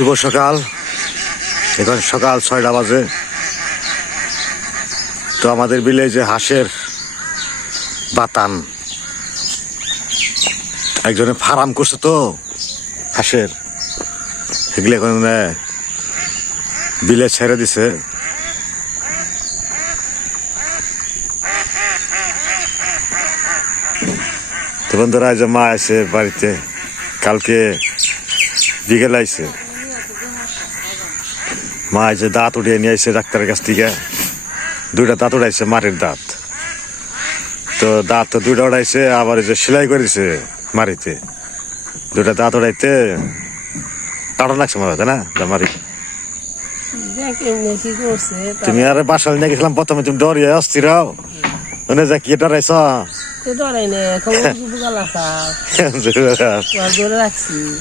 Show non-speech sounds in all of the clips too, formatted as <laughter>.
শুভ সকাল। এখন সকাল ছয়টা বাজে। তো আমাদের বিলে যে হাঁসের বাতান। একজনে ফার্ম করছে তো, হাঁসের। এগুলো এখন বিলে ছেড়ে দিছে। তো বন্ধুরা যে মা আছে বাড়িতে কালকে বিকেল আইছে। মা এই যে দাঁত উঠিয়ে নিয়ে আইছে ডাক্তারের কাছ থেকে। দুইটা দাঁত উঠাইছে মাটির দাঁত। তো দাঁত তো দুইটা উঠাইছে আবার এই যে সেলাই করেছে মারিতে। দুইটা দাঁত উঠাইতে কারণ লাগছে মনে হয় না? মারি। তুমি আর বাসাল নিয়ে গেছিলাম প্রথমে তুমি ডরিয়ে অস্থির হও। মানে যা কি ডরাইছ? <laughs>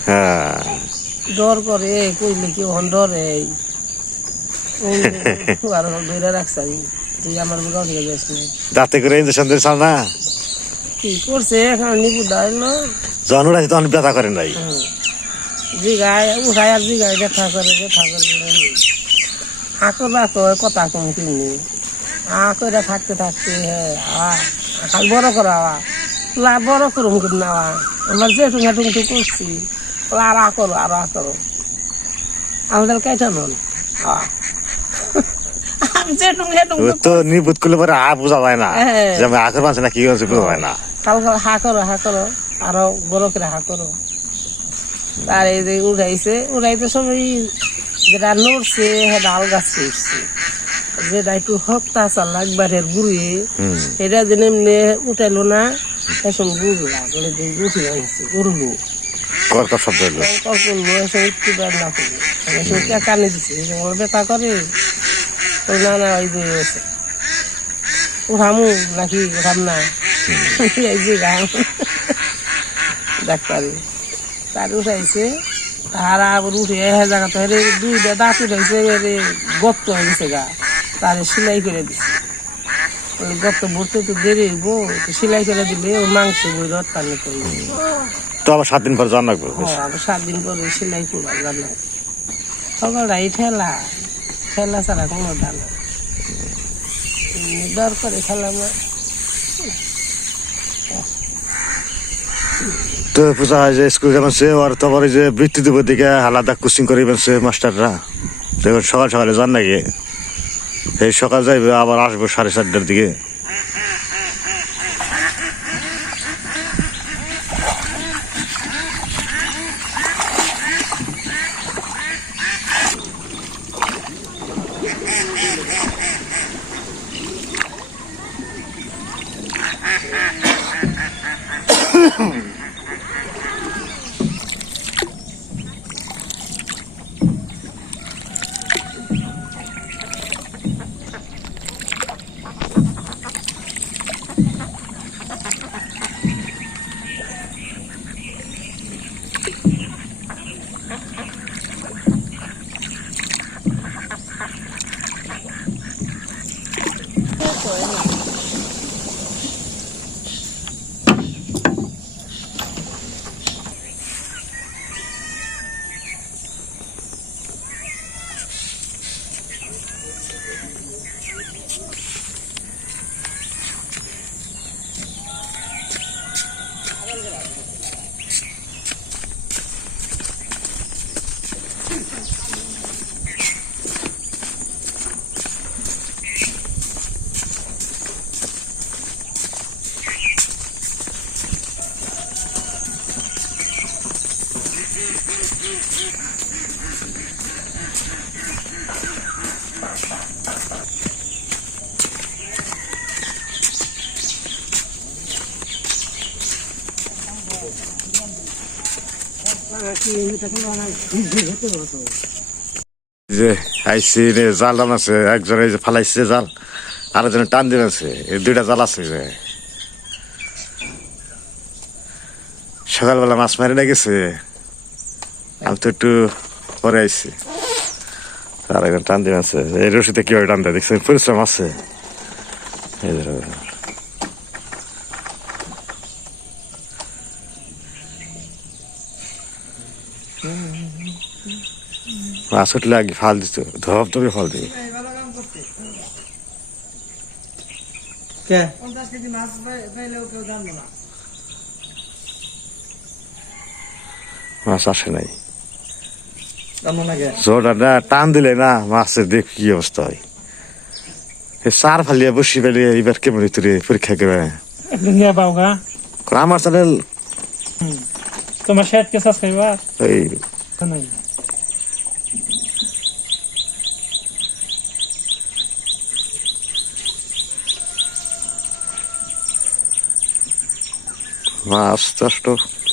হ্যাঁ। ডর করে কইলে কি ডরে? হয়ে না দাঁতে করে ইঞ্জেকশন দিয়েছ না? কি করছে? এখন নিবু দাইলো যখন উঠাইছে তখন ব্যথা করে নাই জিগায় উঠায় আর জিগায় দেখা করে দেখা করে। হাকর বাকর কথা কম কিনি আ করে থাকতে থাকতে হ্যাঁ খাল বড় করা লা বড় করুম কিন্তু না আমার যেটুম হেটুম তো করছি। আর আ করো আর আ করো। আমাদের কেটে নন ও তো নিবুত করলে পরে আ বোঝা যায় না। হ্যাঁ। যে আমি আখের মাঝে না কি হচ্ছে বোঝা যায় না। কাল কাল হা করো হা করো আরও বড় করে হা করো। আর এই যে উড়াইছে উড়াইতে সবাই যেটা নড়ছে সেটা আল গাছ যেটা একটু হপ্তা চাল একবারের গুড়িয়ে এটা যেন এমনি উঠাইলো না এখন বুঝলাম বলে যে উঠে আনছে উড়লো। কর্কর শব্দ হলো কখন এসে একটু বের না করল এসে কানে দিছে ব্যথা করে। না না ওই যে হয়েছে উঠামু নাকি উঠাম না? এই যে গান। ডাক্তারে। তার উঠাইছে তার আবার উঠে এ জায়গা তো হেরে দুইটা দাঁত উঠাইছে হেরে গপ্ত হয়ে গেছে গা। তারে সেলাই করে দিছে। ওই গপ্ত ভরতে তো দেরি হইব। সেলাই করে দিলে ও মাংস বই রত্তানি করবে তো আবার সাত দিন পর জান হ্যাঁ, আবার সাত দিন পরে সেলাই করবার জানো সকালটাই ঠেলা। ঠেলা ছাড়া কোনো ডাল দর করে খেলাম তো পূজা হয় যে স্কুল যাবেন সে, আর তোমার যে বৃত্তি দেবো দিকে আলাদা কোচিং করিবেন সে, মাস্টাররা। দেখুন, সকাল সকালে যান নাকি? এই সকাল যাইবে, আবার আসব সাড়ে চারটার দিকে। Yeah. যে আইসি রে জাল টান আছে একজন যে ফালাইছে জাল আর একজন টান দিন আছে এই দুইটা জাল আছে যে। সকালবেলা মাছ মারি না গেছে আমি তো একটু পরে আইছি। আর একজন টান দিন আছে এই রশিতে কীভাবে টান দেয় দেখছেন? পরিশ্রম আছে। এই যে, মাছ উঠলে আগে ফাল দিত ধপ ধরে ফল দিবে মাছ আসে নাই। জোরটা টান দিলে না মাছের দেখ কি অবস্থা হয়। এ চার ফালিয়া বসি পেলে এবার কেমন ভিতরে পরীক্ষা করে। আমার চ্যানেল? তোমার শেয়ার কে মাছ চাষ তো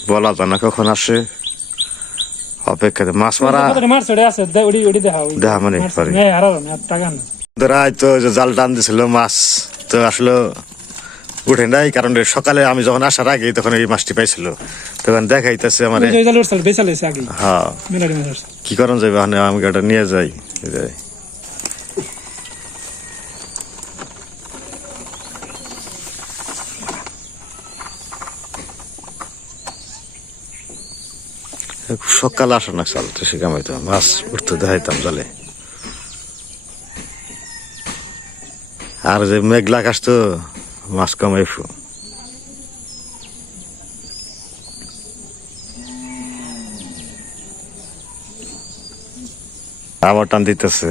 বলা যায় না কখন আসে? অপেক্ষা মাছ মারা দেখা মানে পারি। ধরাই তো জাল টান দিছিল মাছ তো আসলে উঠে নাই কারণ সকালে আমি যখন আসার আগে তখন এই মাছটি পাইছিল। তখন দেখাইতেছে আমার হ্যাঁ। কি করেন যাবে আমি গাড়িটা নিয়ে যাই? এই সকাল আসে না চাল তো সে কামাইতো মাছ উঠতে দেখাইতাম জালে। আর যে মেঘলা আকাশ তো, মাছ কমাই আবার টান দিতেছে।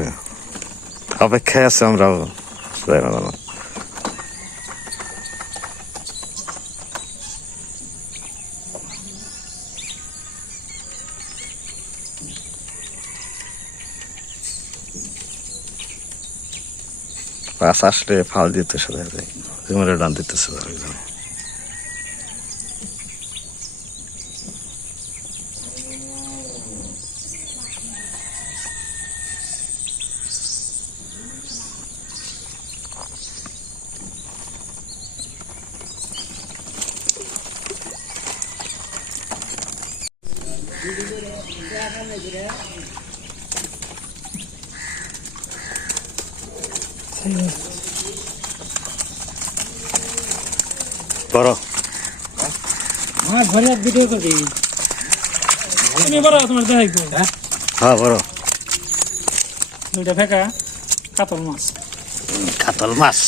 অপেক্ষায় আছে আমরাও মাছ আসলে ফাল দিতে সাথে জমিরে টান দিতেছে একজনে। বড় মাছ ধরে এক ভিডিও করবি তুমি বড় তোমার দেখাই গো হ্যাঁ বড় ফেকা কাতল মাছ। কাতল মাছ।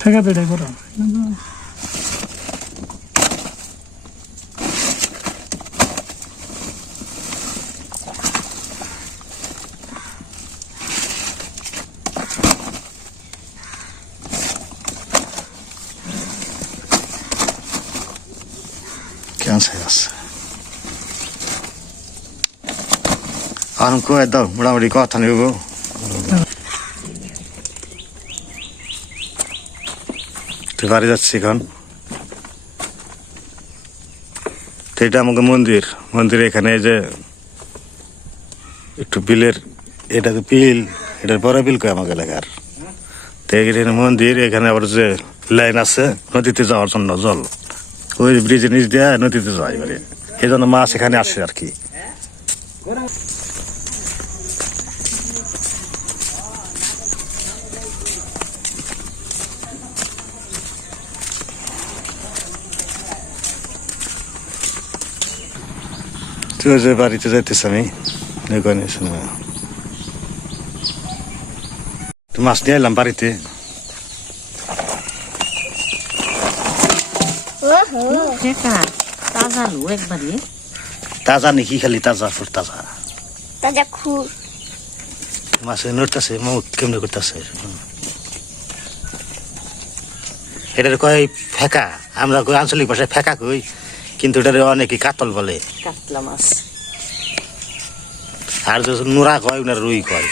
ফেকা দুইটা করো ক্যান্সার আছে আর কয়ে দাও মোটামুটি কথা নেব বাড়ি যাচ্ছি এখন? তো এটা আমাকে মন্দির। মন্দির এখানে যে একটু বিলের, এটা তো বিল, এটার পরে বিল কয় আমাকে এলাকার এখানে মন্দির, এখানে আবার যে লাইন আছে, নদীতে যাওয়ার জন্য জল। ওই ব্রিজের নিচ দিয়ে নদীতে যায় এবারে এই জন্য মাছ এখানে আসে আর কি। তো যে বাড়িতে যাইতেছে আমি ওখানে শুনে মাছ নিয়ে এলাম বাড়িতে তাজা নাকি খালি তাজা ফুল তাজা তাজা খুব মাছে নড়তেছে মুখ কেমনে করতেছে এটার কয় ফেকা আমরা কই আঞ্চলিক ভাষায় ফেকা কই কিন্তু এটার অনেকে কাতল বলে। কাতলা মাছ। আর যে নোরা কয় ওনার রুই কয়।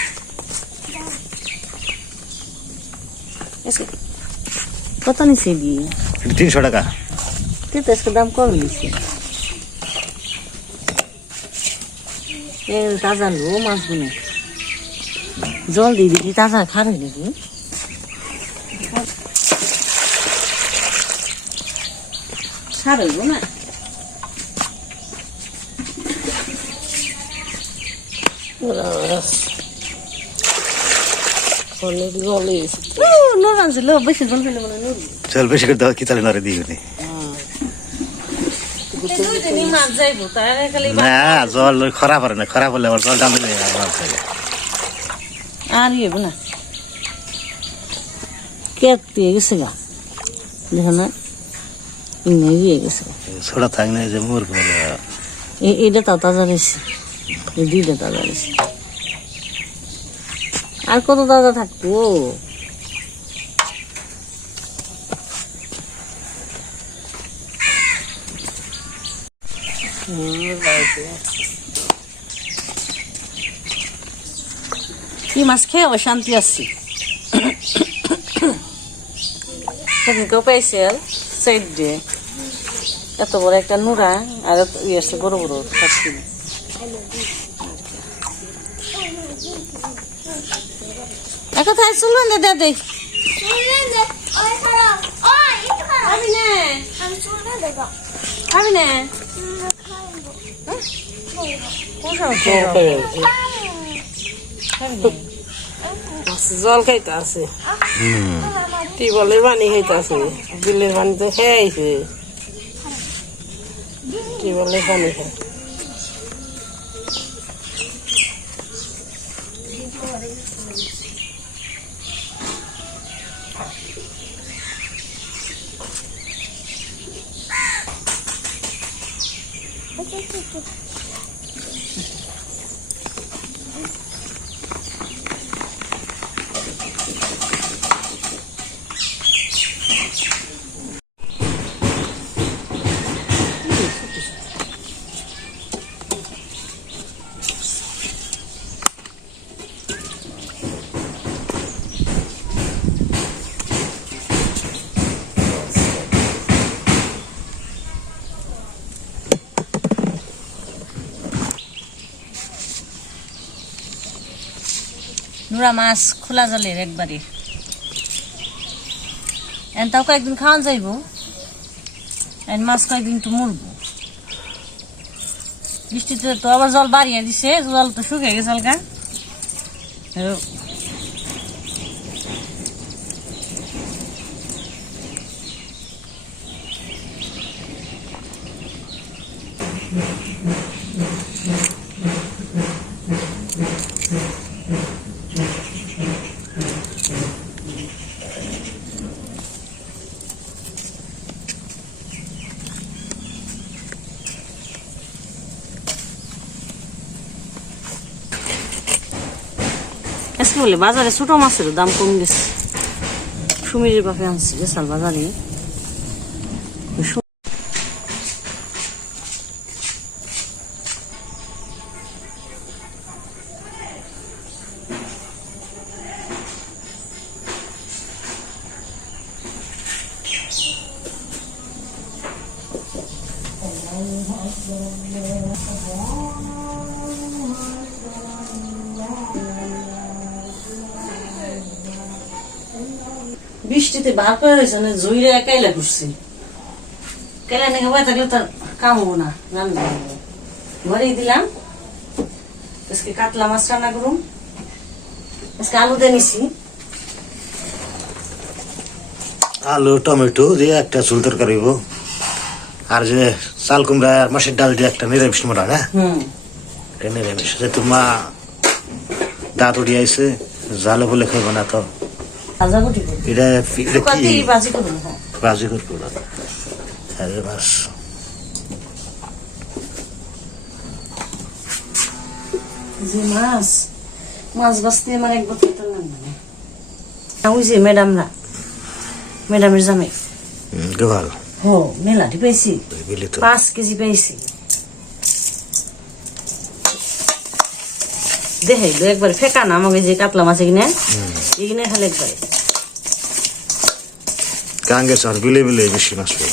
কত নিছে দিয়ে তিনশো টাকা। কিন্তু আজকে দাম কম নিছে। তাজা লো মাছগুলো। জল দিয়ে দিবি তাজা খারে নাকি খারে না অনেক জলে গেছে নুর আনছিল বেশি জল ফেলে মানে নুর চল বেশি করে দাও কি তাহলে নারে দুই না জল খারাপ হবে না খারাপ হলে আবার জল আবার আর ইয়ে না কেট গেছে গা দেখো না ইনে গেছে। ছোড়া থাক না যে এ- এটা তো তাজা রয়েছে এই দুইটা তাজা রয়েছে। আর কত তাজা থাকব? কি মাছ খেয়ে আবার শান্তি আসছি? সেদিনকেও পাইছে সাইড দিয়ে। এত বড় একটা নুরা আর ইয়ে আছে বড় বড় কাটছি তাই চলুন না। দাদি খাবি না। জল খাইতে আছে টিউবওয়েলের পানি খাইতে আছে বিলের পানি তো খেয়েছে টিউবওয়েলের পানি খায়। নুরা মাছ খোলা জলে একবারে। এন তাও কয়েকদিন খাওয়ান যাইব। এন মাছ কয়েকদিন তো মরব। বৃষ্টিতে তো আবার জল বাড়িয়ে দিছে, জল তো শুকিয়ে গেছে হালকা। আজকে বলে বাজারে ছোট মাছের দাম কম গেছে। সুমিরের বাপে আনছে বিশাল বাজারে। বার করে রয়েছে না জুইরে কাইলা করছি কাইলা নাকি বয়ে থাকলে তার কাম হব না রান্না ঘরেই দিলাম। আজকে কাতলা মাছ রান্না করুম। আজকে আলু দিয়ে নিছি। আলু টমেটো দিয়ে একটা চুল তরকারি হইব। আর যে চাল কুমড়া আর মাসের ডাল দিয়ে একটা নিরামিষ মোটা না? নিরামিষ। যেহেতু মা দাঁত উড়িয়ে আইছে জালে বলে খাইব না তো। ভাজা গুটি এটা এটা কি? বাজি করব হ্যাঁ। বাজি না। আরে বাস। যে মাছ মাছ বাঁচতে আমার এক বছর তো না। ওই যে ম্যাডামরা ম্যাডামের জামাই। গোয়াল হো মেলাটি পাইছি বুঝলি তো। পাঁচ কেজি পাইছি দেখে একবার ফেকা না আমাকে যে কাতলা মাছ এখানে এখানে খালি একবার। কাঙ্গে চর বিলে বিলে বেশি মাছ পাই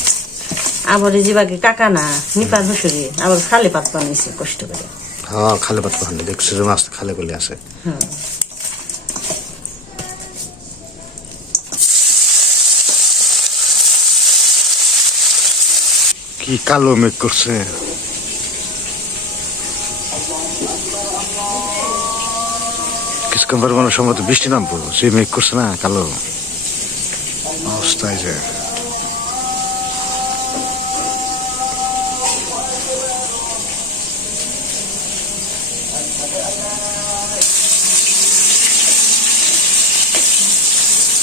আবার এই যে বাকি কাকা না নিপার হুসুরি আবার খালি পাত বানিয়েছে কষ্ট করে। হ্যাঁ খালে পাত পাহানি দেখছি যে মাছ খালে বলে আছে। হুম। কি কালো মেঘ করছে। কিছুক্ষণ পর হয় সম্ভবত বৃষ্টি নামবো যে মেঘ করছে না কালো অবস্থায় এই যে।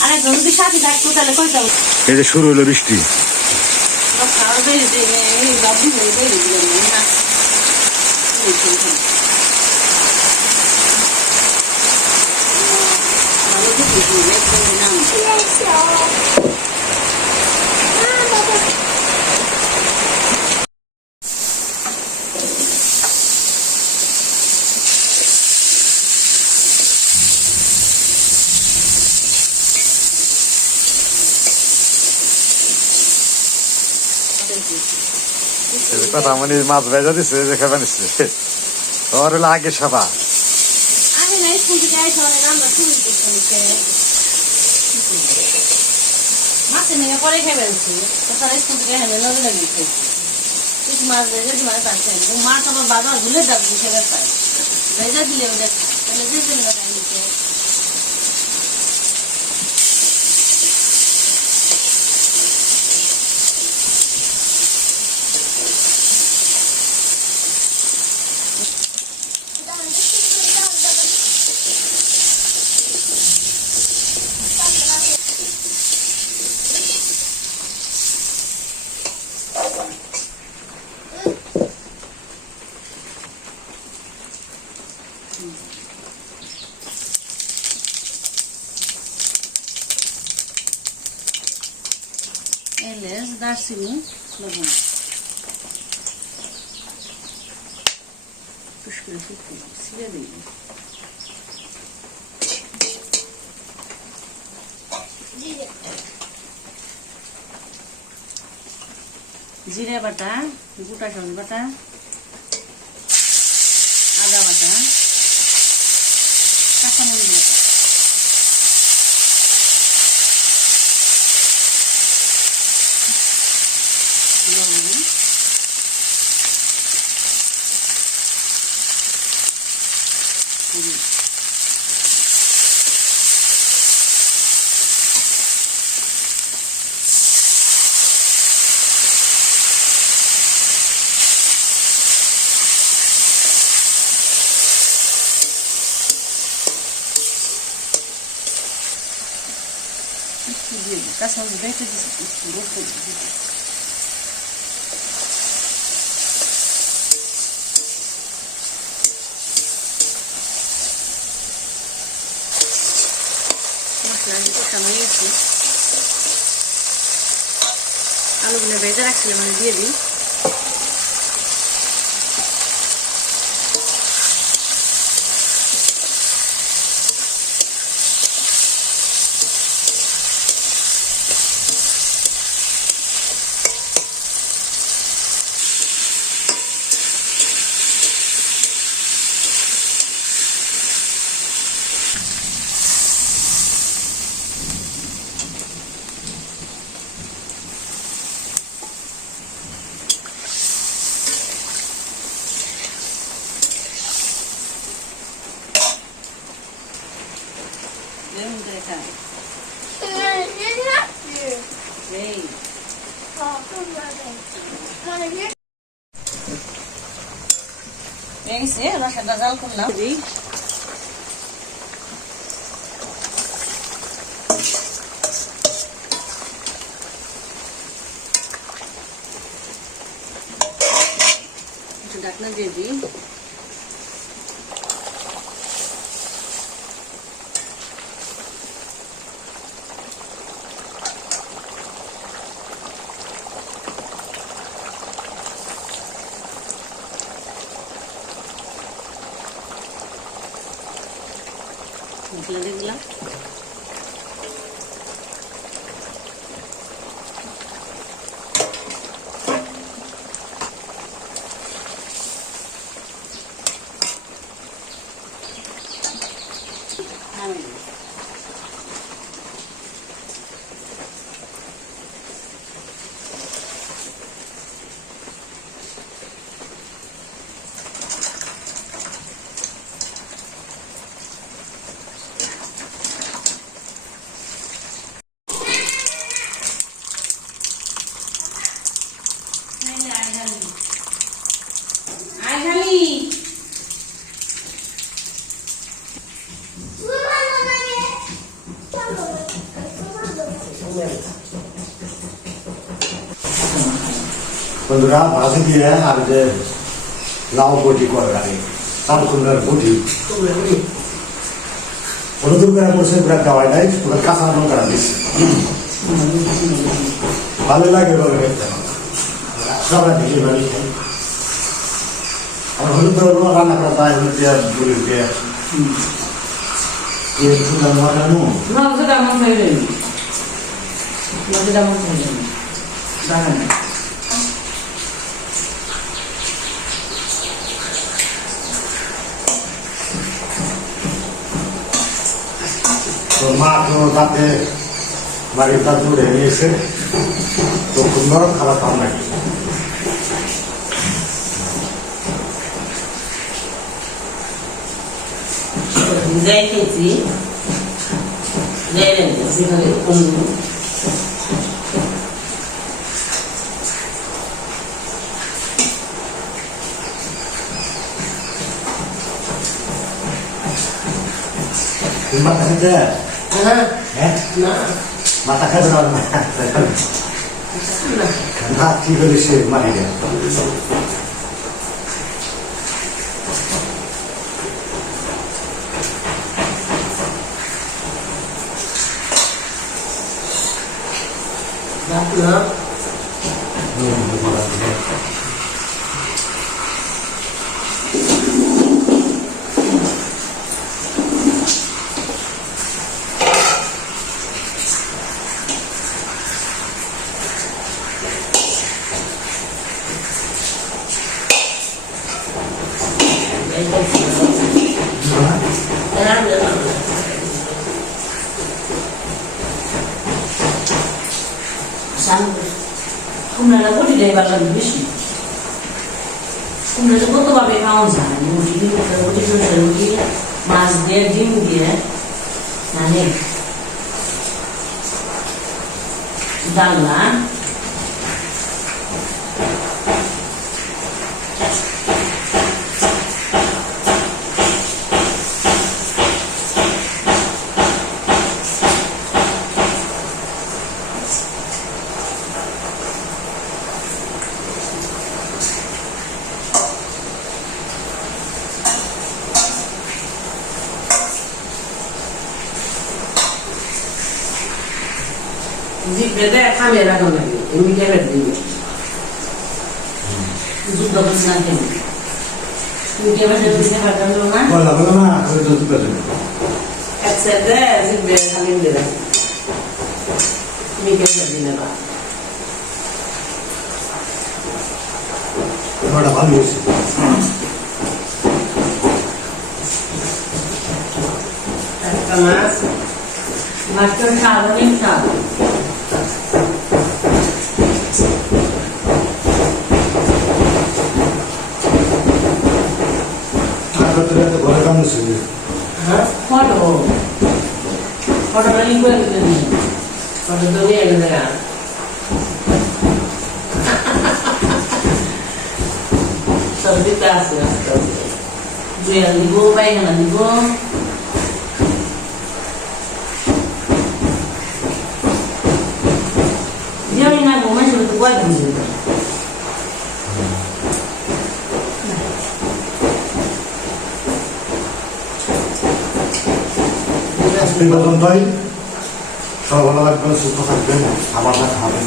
আরে যদি সাথে থাকতো তাহলে কইতে হবে এই যে শুরু হলো বৃষ্টি। বেরিয়ে দিয়ে এই বাবু হয়ে বেরিয়ে দিলেন না ভালো দেখি নাম এই যে কথা মানে মাছ ভেজা দিছে যে খাবার নিচ্ছে ওর হলো আগে সাবা আমি না স্কুল থেকে আইসা অনেক রান্না শুরু করতে মাছের নিয়ে পরে খেয়ে ফেলছি তাছাড়া স্কুল থেকে হেলে নজরে নিয়ে খেয়েছি কিছু মাছ ভেজে দিলে মাছ পাচ্ছি মাছ আমার বারবার ভুলে যাবে হিসেবে পাই ভেজা দিলে ওদের তাহলে যে দিলে তাই এলেস দারচিনি লবণ টুস করে শুকনো ছিঁড়ে দিই জিরে বাটা গোটা সবজি বাটা আদা বাটা কাঁচামরিচ বাটা লবণ হলুদ দিচ্ছি মশলা আমি কষানো নিয়েছি আলুগুলো ভেজে রাখছিলাম মানে দিয়ে দিই লেবু দিয়ে খাই এই হয়ে গেছে জাল করলাম দিই। ঢাকনা দিয়ে দিই মশলা দিয়ে দিলাম নামিয়ে দিলাম। ভাজি দিয়ে আর যে লাউ বটি করে লাগে চাল কুমড়ার বটি হলুদ করে বসে পুরো দেওয়াই নাই, পুরো কাঁচা লঙ্কা দিচ্ছে ভালো লাগে খেতে। সবাই দেখি ভালো আর হলুদ করে রান্না করা যায় হলুদ দিয়ে বুড়ি দিয়ে আমার নজরটা আমার হয়ে দাঁড়ান তো মা তো তাতে বাড়ির কাজ উড়ে নিয়েছে তো সুন্দর খাওয়া লাগে ডিজাইন খেয়েছি সেখানে মাথা হ্যাঁ। না। খাবে না না। কি করে সে মারি দেয় না কুমড়াটা বটি দেয় বাজার বেশি কুমড়াটা কতভাবে খাওয়া যায় মুরগি দিয়ে সরষে রুটি মাছ দিয়ে ডিম দিয়ে মানে ডালনা জিপে খামে রাখা লাগে। এমনি কেটে দিবে। যুদ্ধ করছে না? কেন তুমি কেমন দিতে পারতাম না বললাম வரதாங்க சொல்லு போட்டோ போட்டோ லிங்க் இருக்குது போட்டோ துணி எழுதுறேன் Sorbitaço, né? Dizendo, ligou. পর্যন্তই সব ভালো থাকবেন সুস্থ থাকবেন খাবার না হবে।